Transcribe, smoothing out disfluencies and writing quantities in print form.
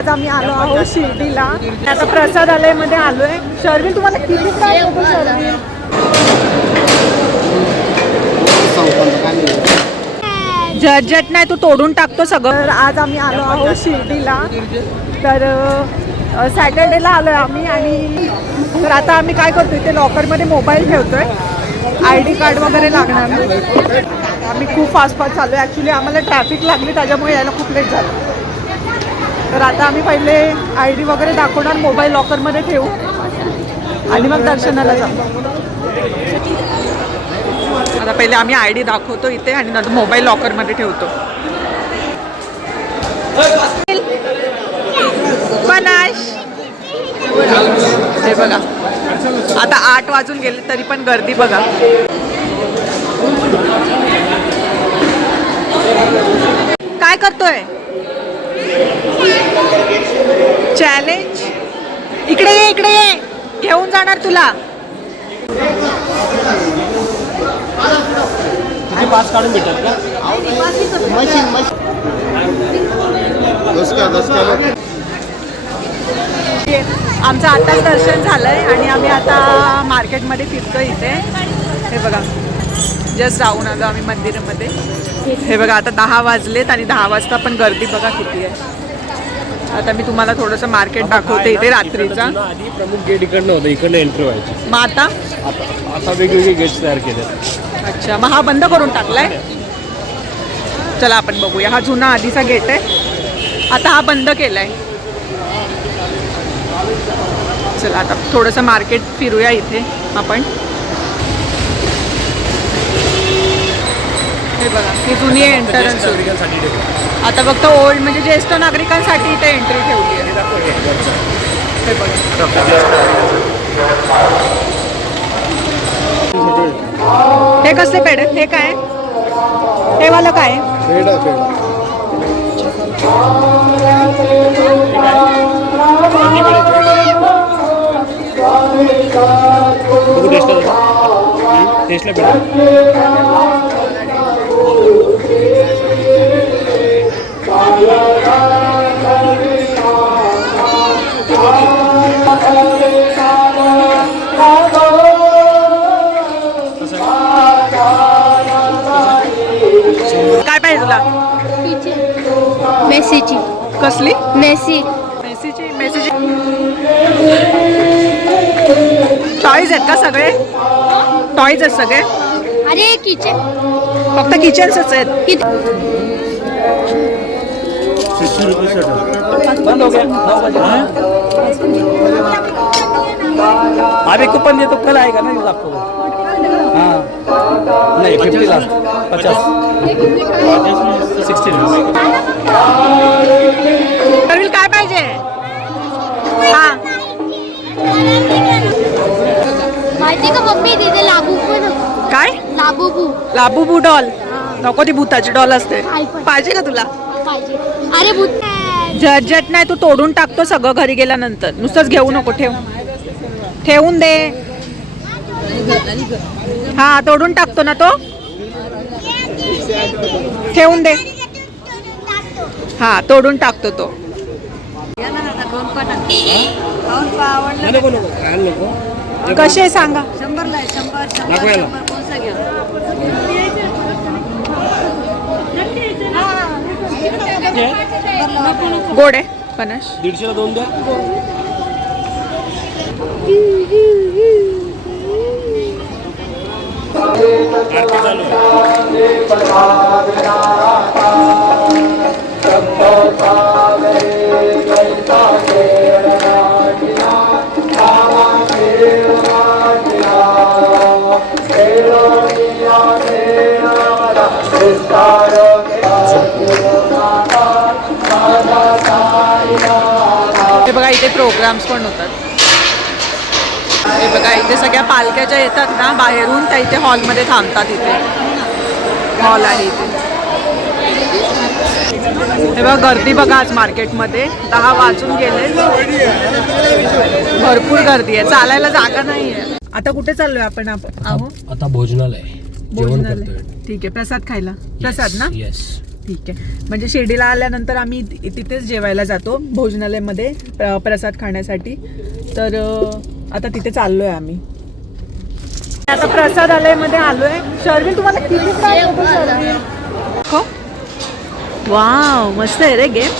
आज आम्ही आलो आहोत शिर्डीला. आता प्रसादालय मध्ये आलोय. शर्विन तुम्हाला किती काय होतो शर्विन? झटझट नाही, तू तोडून टाकतो सगळं. आज आम्ही आलो आहोत शिर्डीला. तर सॅटर्डेला आलोय आम्ही. आणि तर आता आम्ही काय करतोय ते लॉकरमध्ये मोबाईल ठेवतोय. ID कार्ड वगैरे लागणार. आम्ही खूप फास्ट चाललो आहे. ॲक्च्युली आम्हाला ट्रॅफिक लागली त्याच्यामुळे यायला खूप लेट झालं. तर आता आम्ही पहिले ID वगैरे दाखवणार, मोबाईल लॉकरमध्ये ठेवू आणि मग दर्शनाला जाऊ. आता पहिले आम्ही ID दाखवतो इथे आणि नंतर मोबाईल लॉकरमध्ये ठेवतो. पनाश हे बघा, आता 8 वाजून गेले तरी पण गर्दी बघा. काय करतोय? चॅलेंज. इकडे ये, इकडे ये, घेऊन जाणार तुला. पास काढून भेटत का? आमचं आताच दर्शन झालंय आणि आम्ही आता मार्केटमध्ये फिरतोय इथे. हे बघा, जस्ट राहून आलो आम्ही मंदिरामध्ये. हे बघा, आता 10 वाजलेत आणि 10 वाजता पण गर्दी बघा किती आहे. आता मी तुम्हाला थोडंसं मार्केट दाखवते इथे रात्रीचा. आधी प्रमुख गेट इकडनं होतं, इकडनं एंट्री व्हायची. मग आता वेगवेगळे गेट्स तयार केले. अच्छा, मग हा बंद करून टाकलाय. चला आपण बघूया. हा जुना आधीचा गेट आहे, आता हा बंद केलाय. चला आता थोडंसं मार्केट फिरूया इथे आपण. हे बघा, ही जुनी एंट्रन्स. आता फक्त ओल्ड म्हणजे ज्येष्ठ नागरिकांसाठी इथे एंट्री ठेवली आहे. हे बघा, हे कसले पेढे? हे काय? हे वाला काय? टेस्टला पेढा. काय पाहिजे तुला? मेसीची. कसली? मेसी. मेसीची. मेसीची टॉयज आहेत का सगळे? टॉयज आहेत सगळे? अरे किचन. फक्त किचन्सच आहेत. बंद हो गया 9 बजे. अभी कूपन दे तो कल आएगा ना आपको. हाँ नहीं 50 लास्ट 50 60 काय पाहिजे? हा, माहिती का मम्मी तिथे लाबूबू ना. काय? लाबूबू. लाबूबू डॉल नको, ती भूताची डॉल असते. पाहिजे का तुला? पाहिजे. अरे भूत. झटझट नाही, तू तोडून टाकतो सगळं घरी गेल्यानंतर. नुसतंच घेऊ नको, ठेवून दे. हा, तोडून टाकतो ना तो. ठेवून दे. हा, तोडून टाकतो तो. कसे सांगा? 100ला आहे. 100 कोणसा घ्या? गोड आहे पनाश. 150ला 2 द्या. आरती चालू हे बघा, इथे प्रोग्राम्स पण होतात. हे बघा, इथे सगळ्या पालख्या ज्या येतात ना बाहेरून, त्या इथे हॉलमध्ये थांबतात. इथे हॉल आहे इथे. हे बघा, गर्दी बघा आज मार्केटमध्ये. 10 वाजून गेले, भरपूर गर्दी आहे. चालायला जागा नाही आहे. आता कुठे चाललोय आपण? आता भोजनालय. जेवण करतोय. ठीक आहे, प्रसाद खायला. प्रसाद ना? येस. ठीक आहे. म्हणजे शिर्डीला आल्यानंतर आम्ही तिथेच जेवायला जातो भोजनालयमध्ये प्रसाद खाण्यासाठी. तर आता तिथे चाललोय आम्ही. आता प्रसादालयमध्ये आलोय. शर्विन तुम्हाला किती त्रास होतो शर्विन? वाव मस्त आहे रे गेम.